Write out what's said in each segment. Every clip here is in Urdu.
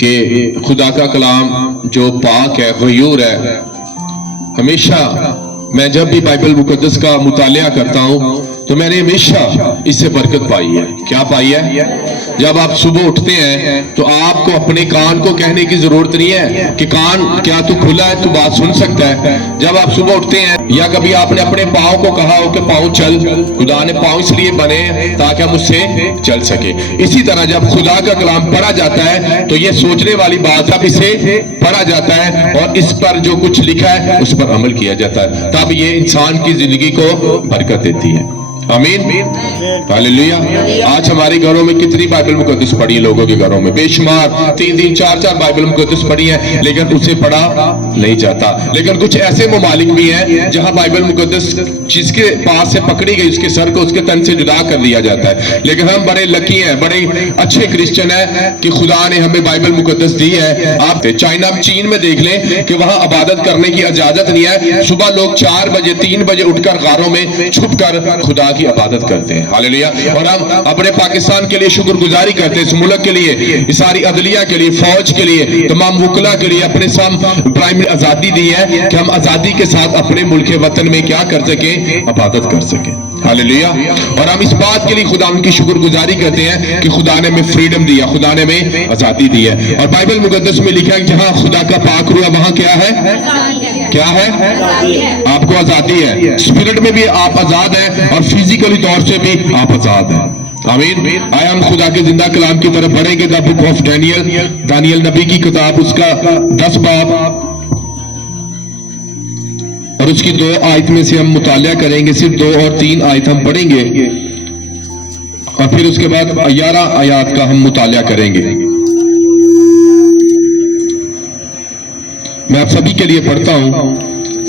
کہ خدا کا کلام جو پاک ہے، غیور ہے، ہمیشہ میں جب بھی بائبل مقدس کا مطالعہ کرتا ہوں تو میں نے ہمیشہ اس سے برکت پائی ہے۔ کیا پائی ہے؟ جب آپ صبح اٹھتے ہیں تو آپ کو اپنے کان کو کہنے کی ضرورت نہیں ہے کہ کان کیا تو کھلا ہے، تو بات سن سکتا ہے۔ جب آپ صبح اٹھتے ہیں یا کبھی آپ نے اپنے پاؤں کو کہا ہو کہ پاؤں چل، خدا نے پاؤں اس لیے بنے تاکہ ہم اس سے چل سکے۔ اسی طرح جب خدا کا کلام پڑھا جاتا ہے تو یہ سوچنے والی بات، اب اسے پڑھا جاتا ہے اور اس پر جو کچھ لکھا ہے اس پر عمل کیا جاتا ہے، تب یہ انسان کی زندگی کو برکت دیتی ہے۔ آمین، ہاللیلویہ۔ آج ہمارے گھروں میں کتنی بائبل مقدس پڑھی ہے؟ لوگوں کے گھروں میں بے شمار 3 4 بائبل مقدس پڑھی ہے، لیکن اسے پڑھا نہیں جاتا۔ لیکن کچھ ایسے ممالک بھی ہیں جہاں بائبل مقدس جس کے پاس سے پکڑی گئی اس کے سر کو اس کے تن سے جدا کر دیا جاتا ہے۔ لیکن ہم بڑے لکی ہیں، بڑے اچھے کرسچن ہیں کہ خدا نے ہمیں بائبل مقدس دی ہے۔ آپ چائنا چین میں دیکھ لیں کہ وہاں عبادت کرنے کی اجازت نہیں ہے۔ صبح لوگ 4 بجے 3 بجے اٹھ کر غاروں میں چھپ کر خدا کی عبادت کرتے ہیں۔ ہاللیلویہ۔ اور ہم اپنے پاکستان کے لیے شکر گزاری کرتے ہیں، اس ملک کے لیے، اس ساری عدلیہ کے لیے، فوج کے لیے، تمام وکلا کے لیے، اپنے سام پرائم آزادی دی ہے کہ ہم آزادی کے ساتھ اپنے ملک وطن میں کیا کر سکیں؟ عبادت کر سکیں۔ ہاللیلویہ۔ اور ہم اس بات کے لیے خدا ان کی شکر گزاری کرتے ہیں کہ خدا نے ہمیں فریڈم دیا، خدا نے ہمیں آزادی دی ہے۔ اور بائبل مقدس میں لکھا ہے جہاں خدا کا پاک روح وہاں کیا ہے؟ کیا ہے؟ آپ کو آزادی ہے۔ اسپرٹ میں بھی آپ آزاد ہیں اور فزیکلی طور سے بھی آپ آزاد ہیں۔ آمین۔ آیا ہم خدا کے زندہ کلام کی طرف بڑھیں گے؟ دا بک آف دانیل نبی کی کتاب، اس کا 10 باب اور اس کی 2 آیت میں سے ہم مطالعہ کریں گے، صرف 2 اور 3 آیت ہم پڑھیں گے اور پھر اس کے بعد 11 آیات کا ہم مطالعہ کریں گے۔ میں آپ سبھی کے لیے پڑھتا ہوں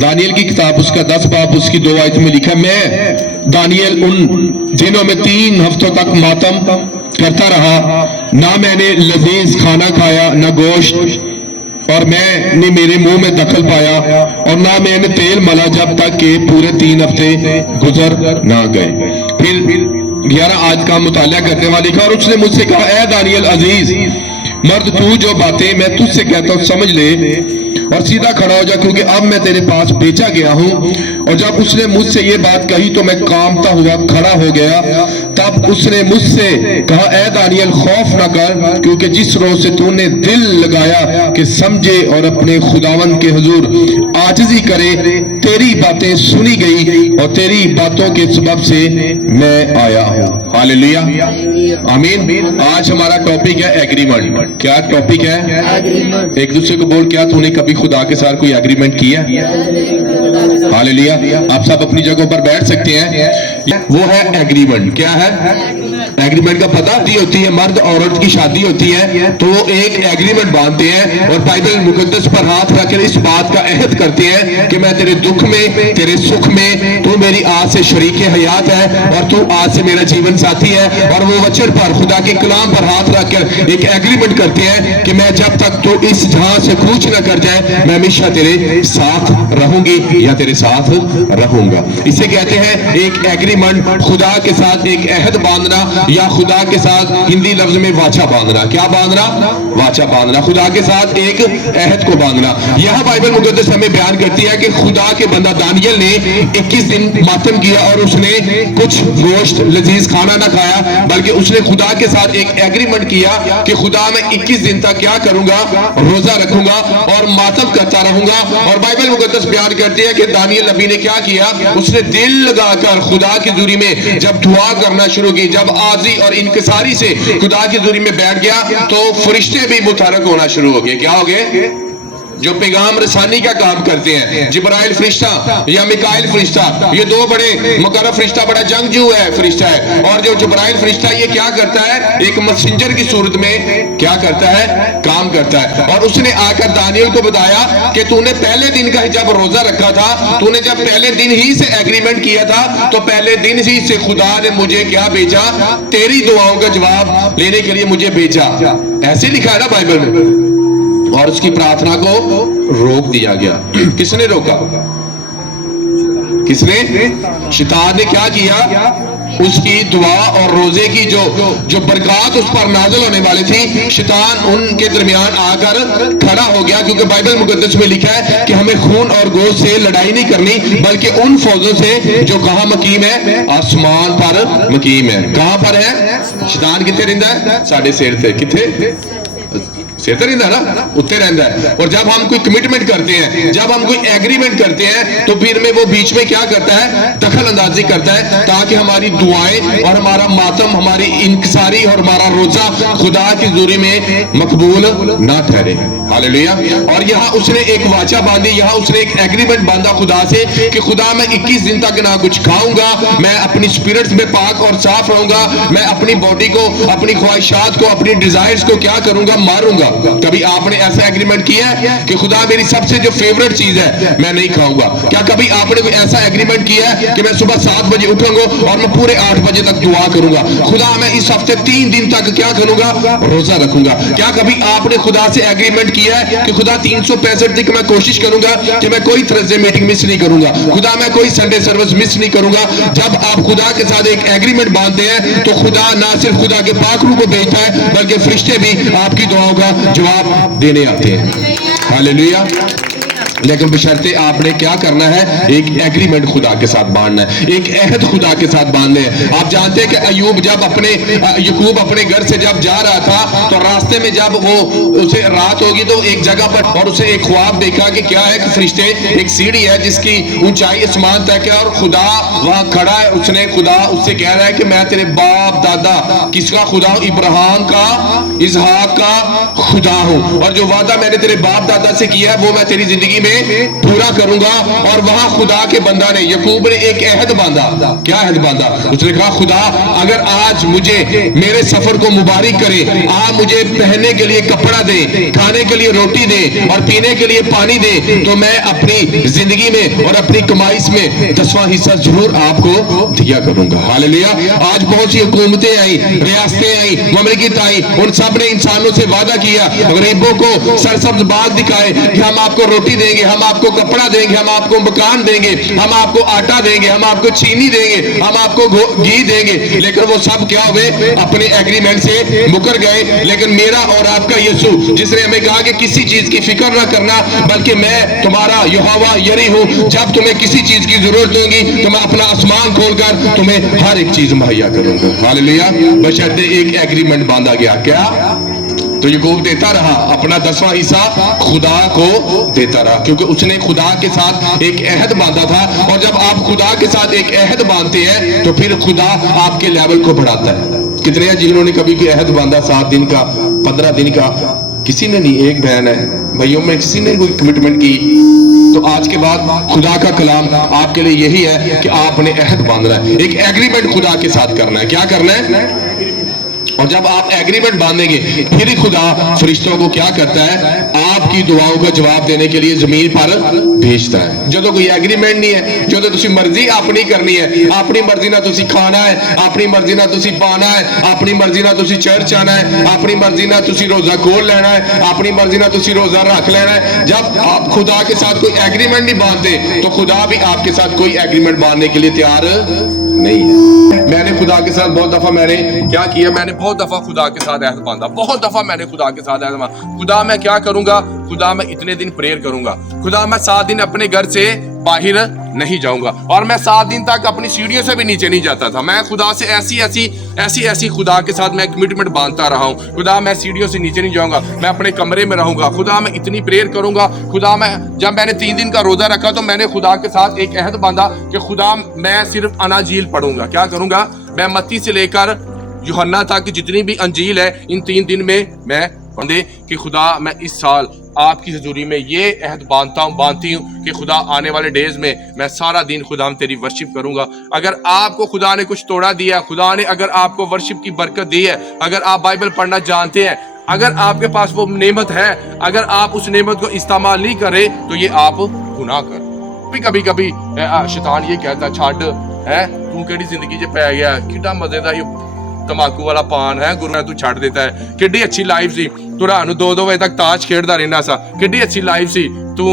دانیل کی کتاب، اس کا 10 باب، اس کی 2 آیت میں لکھا ہے، میں دانیل ان دنوں میں 3 ہفتوں تک ماتم کرتا رہا، نہ میں نے لذیذ کھانا کھایا نہ گوشت، اور میں نے میرے منہ میں دخل پایا اور نہ میں نے تیل ملا، جب تک کہ پورے 3 ہفتے گزر نہ گئے۔ پھر 11 آیت کا مطالعہ کرتے ہوئے لکھا، اور اس نے مجھ سے کہا، اے دانیل عزیز مرد، تو جو باتیں میں تجھ سے کہتا ہوں سمجھ لے اور سیدھا کھڑا ہو جا، کیونکہ اب میں تیرے پاس بھیجا گیا ہوں۔ اور جب اس نے مجھ سے یہ بات کہی تو میں کانپتا ہوا کھڑا ہو گیا۔ تب اس نے مجھ سے کہا، اے دانیل خوف نہ کر، کیونکہ جس روز سے تو نے دل لگایا کہ سمجھے اور اپنے خداوند کے حضور عاجزی کرے، تیری باتیں سنی گئی اور تیری باتوں کے سبب سے میں آیا ہوں۔ ہاللیلویہ، آمین۔ آج ہمارا ٹاپک ہے ایگریمنٹ۔ کیا ٹاپک ہے؟ ایک دوسرے کو بول، کیا تو نے کبھی خدا کے ساتھ کوئی ایگریمنٹ کیا؟ ہاللیلویہ۔ آپ سب اپنی جگہوں پر بیٹھ سکتے ہیں۔ وہ ہے ایگریمنٹ۔ کیا ہے ایگریمنٹ؟ کا پتہ دی ہوتی ہے، مرد عورت کی شادی ہوتی ہے تو وہ ایک ایگریمنٹ باندھتے ہیں اور بائبل مقدس پر ہاتھ رکھ کر اس بات کا عہد کرتے ہیں کہ میں تیرے دکھ میں، تیرے سکھ میں، تو میری آج سے شریک حیات ہے اور تو آج سے میرا جیون ساتھی ہے۔ اور وہ وچن پر، خدا کے کلام پر ہاتھ رکھ کر ایک ایگریمنٹ کرتے ہیں کہ میں جب تک تو اس جہاں سے کوچ نہ کر جائے میں ہمیشہ تیرے ساتھ رہوں گی یا تیرے ساتھ رہوں گا۔ اسے کہتے ہیں ایک ایگریمنٹ، خدا کے ساتھ ایک عہد باندھنا، یا خدا کے ساتھ ہندی لفظ میں واچا باندھنا۔ کیا باندھنا؟ واچا باندھنا، خدا کے ساتھ ایک عہد کو باندھنا۔ یہاں بائبل مقدس ہمیں بیان کرتی ہے کہ خدا کے بندہ دانیل نے 21 دن ماتم کیا اور اس نے کچھ گوشت لذیذ کھانا نہ کھایا، بلکہ اس نے خدا کے ساتھ ایک ایگریمنٹ کیا کہ خدا میں 21 دن تک کیا کروں گا؟ روزہ رکھوں گا اور ماتم کرتا رہوں گا۔ اور بائبل مقدس بیان کرتی ہے کہ دانیل نبی نے کیا کیا؟ اس نے دل لگا کر خدا کی حضوری میں جب دعا کرنا شروع کی، جب عاجزی اور انکساری سے خدا کی حضوری میں بیٹھ گیا تو فرشتے بھی متحرک ہونا شروع ہو گئے۔ کیا ہو گئے؟ جو پیغام رسانی کا کام کرتے ہیں، جبرائیل فرشتہ یا میکائیل فرشتہ، یہ 2 بڑے مقرب فرشتہ، بڑا جنگجو ہے فرشتہ ہے۔ اور جو جبرائیل فرشتہ یہ کیا کرتا ہے؟ ایک مسنجر کی صورت میں کیا کرتا ہے؟ کام کرتا ہے۔ اور اس نے آ کر دانیل کو بتایا کہ تو نے پہلے دن کا جب روزہ رکھا تھا، تو نے جب پہلے دن ہی سے ایگریمنٹ کیا تھا، تو پہلے دن ہی سے خدا نے مجھے کیا بھیجا؟ تیری دعاؤں کا جواب لینے کے لیے مجھے بھیجا۔ ایسے لکھا ہے نا بائبل میں۔ اور اس کی پرارتھنا کو روک دیا گیا۔ کس نے روکا؟ کس نے؟ شیطان نے کیا کیا؟ اس کی دعا اور روزے کی جو برکات اس پر نازل ہونے والی تھی، شیطان ان کے درمیان آ کر کھڑا ہو گیا، کیونکہ بائبل مقدس میں لکھا ہے کہ ہمیں خون اور گوشت سے لڑائی نہیں کرنی، بلکہ ان فوجوں سے جو کہاں مقیم ہے؟ آسمان پر مقیم ہے۔ کہاں پر ہے؟ شیطان کتنے رہندا ہے؟ ساڑھے سیر تے کتنے سیتا رہتا ہے نا، اتنے رہتا ہے۔ اور جب ہم کوئی کمٹمنٹ کرتے ہیں، جب ہم کوئی ایگریمنٹ کرتے ہیں، تو پھر میں وہ بیچ میں کیا کرتا ہے؟ دخل اندازی کرتا ہے، تاکہ ہماری دعائیں اور ہمارا ماتم، ہماری انکساری اور ہمارا روزہ خدا کی حضوری میں مقبول نہ ٹھہرے۔ ہاللیلویا۔ اور یہاں اس نے ایک واچہ باندھی، یہاں اس نے ایک ایگریمنٹ باندھا خدا سے کہ خدا میں 21 دن تک نہ کچھ کھاؤں گا، میں اپنی سپیرٹس میں پاک اور صاف رہوں گا، میں اپنی باڈی کو، اپنی خواہشات کو، اپنی ڈیزائرز کو کیا کروں گا؟ ماروں گا۔ کبھی آپ نے ایسا ایگریمنٹ کیا ہے کہ خدا میری سب سے جو فیورٹ چیز ہے میں نہیں کھاؤں گا؟ کیا کبھی آپ نے کوئی ایسا ایگریمنٹ کیا ہے کہ میں صبح 7 بجے اٹھوں گا اور میں پورے 8 بجے تک دعا کروں گا؟ خدا میں اس ہفتے 3 دن تک کیا کروں گا؟ روزہ رکھوں گا۔ کیا کبھی آپ نے خدا سے ایگریمنٹ کیا ہے کہ خدا 365 دن میں کوشش کروں گا کہ میں کوئی تھرسڈے میٹنگ مس نہیں کروں گا، خدا میں کوئی سنڈے سروس مس نہیں کروں گا؟ جب آپ خدا کے ساتھ ایک ایگریمنٹ باندھتے ہیں تو خدا نہ صرف خدا کے پاک روح کو بھیجتا ہے، بلکہ فرشتے بھی آپ کی دعاؤں کا جواب دینے آتے ہیں۔ ہاللیلویا۔ لیکن بشرطے آپ نے کیا کرنا ہے؟ ایک ایگریمنٹ خدا کے ساتھ باندھنا ہے، ایک عہد خدا کے ساتھ باندھنا ہے۔ آپ جانتے ہیں کہ ایوب جب یعقوب اپنے گھر سے جب جا رہا تھا تو راستے میں جب وہ اسے رات ہوگی تو ایک جگہ پر اور اسے ایک خواب دیکھا کہ کیا ہے کہ فرشتے ایک سیڑھی ہے جس کی اونچائی آسمان تک ہے اور خدا وہاں کھڑا ہے۔ اس نے خدا اس سے کہہ رہا ہے کہ میں تیرے باپ دادا کس کا خدا ہوں؟ ابراہیم کا، اسحاق کا خدا ہوں، اور جو وعدہ میں نے تیرے باپ دادا سے کیا ہے وہ میں تیری زندگی میں پورا کروں گا۔ اور وہاں خدا کے بندہ نے، یعقوب نے ایک عہد باندھا۔ کیا عہد باندھا؟ اس نے کہا خدا اگر آج مجھے میرے سفر کو مبارک کرے، آپ مجھے پہننے کے لیے کپڑا دے، کھانے کے لیے روٹی دے اور پینے کے لیے پانی دے، تو میں اپنی زندگی میں اور اپنی کمائی میں 10واں حصہ ضرور آپ کو دیا کروں گا۔ ہاللیلویا۔ آج بہت سی حکومتیں آئیں، ریاستیں آئیں، مملکت آئیں، ان سب نے انسانوں سے وعدہ کیا، غریبوں کو سرسبز باغ دکھائے کہ ہم آپ کو روٹی دیں گے، ہم آپ کو کپڑا دیں گے، ہم آپ کو مکان دیں گے، ہم آپ کو آٹا دیں گے، ہم آپ کو چینی دیں گے، ہم آپ کو گھی دیں گے، لیکن وہ سب کیا ہوئے؟ اپنے ایگریمنٹ سے مکر گئے۔ لیکن میرا اور آپ کا یسوع جس نے ہمیں کہا کہ کسی چیز کی فکر نہ کرنا، بلکہ میں تمہارا یہوہ یری ہوں، جب تمہیں کسی چیز کی ضرورت ہوگی تو میں اپنا آسمان کھول کر تمہیں ہر ایک چیز مہیا کروں گا۔ ہاللیلویا۔ بشرطے ایک ایگریمنٹ باندھا گیا۔ کیا؟ تو یعقوب دیتا رہا اپنا 10واں حصہ خدا کو دیتا رہا، کیونکہ اس نے خدا کے ساتھ ایک عہد باندھا تھا۔ اور جب آپ خدا کے ساتھ ایک عہد باندھتے ہیں تو پھر خدا آپ کے لیول کو بڑھاتا ہے۔ کتنے ہیں جنہوں نے کبھی کوئی عہد باندھا 7 دن کا، 15 دن کا؟ کسی نے نہیں۔ ایک بہن ہے، بھائیوں میں کسی نے کوئی کمٹمنٹ کی؟ تو آج کے بعد خدا کا کلام آپ کے لیے یہی ہے کہ آپ نے عہد باندھنا ہے، ایک ایگریمنٹ خدا کے ساتھ کرنا ہے۔ کیا کرنا ہے؟ اور جب آپ ایگریمنٹ باندھیں گے پھر خدا فرشتوں کو کیا کرتا ہے؟ آپ کی دعاؤں کا جواب دینے کے لیے زمین پر بھیجتا ہے۔ جو تو کوئی ایگریمنٹ نہیں ہے، جو تو تسی مرضی اپنی کرنی ہے، اپنی مرضی نہ تسی کھانا ہے، اپنی مرضی نہ تسی پانا ہے، اپنی مرضی نہ تسی چرچ آنا ہے، اپنی مرضی نہ تسی روزہ کھول لینا ہے، اپنی مرضی نہ تسی روزہ رکھ لینا ہے۔ جب آپ خدا کے ساتھ کوئی ایگریمنٹ نہیں باندھتے تو خدا بھی آپ کے ساتھ کوئی ایگریمنٹ باندھنے کے لیے تیار نہیں ہے۔ میں نے خدا کے ساتھ بہت دفعہ میں نے کیا کیا؟ میں نے بہت دفعہ خدا کے ساتھ عہد باندھا، بہت دفعہ میں نے خدا کے ساتھ عہد باندھا۔ خدا میں کیا کروں گا؟ خدا میں اتنے دن پریئر کروں گا، خدا میں 7 دن اپنے گھر سے باہر نہیں جاؤں گا، اور میں 7 دن تک اپنی سیڑھیوں سے بھی نیچے نہیں جاتا تھا۔ میں خدا سے ایسی خدا کے ساتھ میں کمٹمنٹ باندھتا رہا ہوں، خدا میں سیڑھیوں سے نیچے نہیں جاؤں گا، میں اپنے کمرے میں رہوں گا، خدا میں اتنی پریئر کروں گا۔ خدا میں جب میں نے 3 دن کا روزہ رکھا تو میں نے خدا کے ساتھ ایک عہد باندھا کہ خدا میں صرف اناجیل پڑھوں گا۔ کیا کروں گا؟ میں متی سے لے کر یوحنا تک جتنی بھی انجیل ہے ان 3 دن میں باندھے کہ خدا میں اس سال آپ کی حضوری میں یہ عہد باندھتی ہوں کہ خدا آنے والے ڈیز میں سارا دن خدا تیری ورشپ کروں گا۔ اگر آپ کو خدا نے کچھ توڑا دیا، خدا نے اگر آپ کو ورشپ کی برکت دی ہے، اگر آپ بائبل پڑھنا جانتے ہیں، اگر آپ کے پاس وہ نعمت ہے، اگر آپ اس نعمت کو استعمال نہیں کرے تو یہ آپ گناہ کر۔ کبھی شیطان یہ کہتا چھاڑ ہے تو کیڑی زندگی چ پی گیا، کیڈا مزے دا یہ تماکو والا پان ہے، گرو تو چھڑ دیتا ہے، کیڈی اچھی لائف سی، ਤੂੰ ਰਾਤ ਨੂੰ 2-2 ਵਜੇ ਤੱਕ ਤਾਸ਼ ਖੇਡਦਾ ਰਹਿੰਦਾ ਸਾ, ਕਿੱਡੀ ਅੱਛੀ ਲਾਈਫ ਸੀ, ਤੂੰ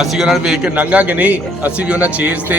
ਅਸੀਂ ਉਹਨਾਂ ਨੂੰ ਵੇਖ ਕੇ ਨੰਗਾਂਗੇ ਨਹੀਂ, ਅਸੀਂ ਵੀ ਉਹਨਾਂ ਚੇਜ਼ ਤੇ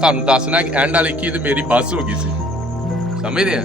ਤੁਹਾਨੂੰ ਦੱਸਣਾ ਕਿ ਐਂਡ ਵਾਲੇ ਕੀ ਤੇ ਮੇਰੀ ਬੱਸ ਹੋ ਗਈ ਸੀ, ਸਮਝਦੇ ਆ।